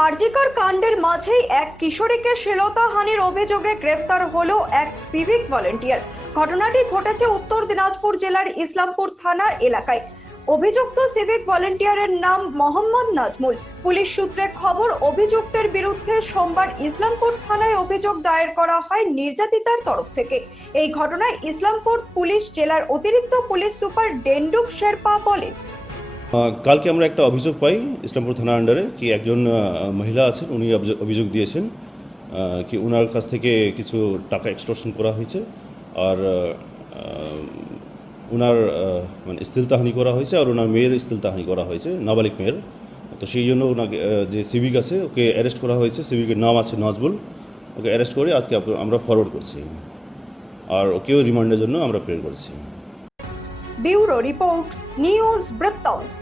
আরজিকর কাণ্ডের মাঝেই এক কিশোরীকে শ্লীলতাহানির অভিযোগে গ্রেফতার হলো এক সিভিক ভলেন্টিয়ার। ঘটনাটি ঘটেছে উত্তর দিনাজপুর জেলার ইসলামপুর থানার এলাকায়। অভিযুক্ত সিভিক ভলেন্টিয়ারের নাম মোহাম্মদ নাজমুল। পুলিশ সূত্রে খবর, অভিযুক্তের বিরুদ্ধে সোমবার ইসলামপুর থানায় অভিযোগ দায়ের করা হয় নির্যাতিতার তরফ থেকে। এই ঘটনায় ইসলামপুর পুলিশ জেলার অতিরিক্ত পুলিশ সুপার ডেন্ডুক শেরপা বলেন কালকে আমরা একটা অভিযোগ পাই ইসলামপুর থানা আন্ডারে কি একজন মহিলা আছেন, উনি অভিযোগ- দিয়েছেন কি ওনার কাছ থেকে কিছু টাকা এক্সটর্শন করা হয়েছে আর ওনার মানে ইস্তিলতাহানি করা হয়েছে আর ওনার মেয়ের ইস্তিলতাহানি করা হয়েছে, নাবালিক মেয়ের। তো সেই জন্য ওনাকে যে সিভিক আছে, ওকে অ্যারেস্ট করা হয়েছে, সিভিকের নাম আছে নজবুল। ওকে অ্যারেস্ট করে আজকে আমরা ফরওয়ার্ড করছি। আর ওকেও রিমান্ডের জন্য আমরা প্রের করেছি। ব্যুরো রিপোর্ট, নিউজ বৃত্তান্ত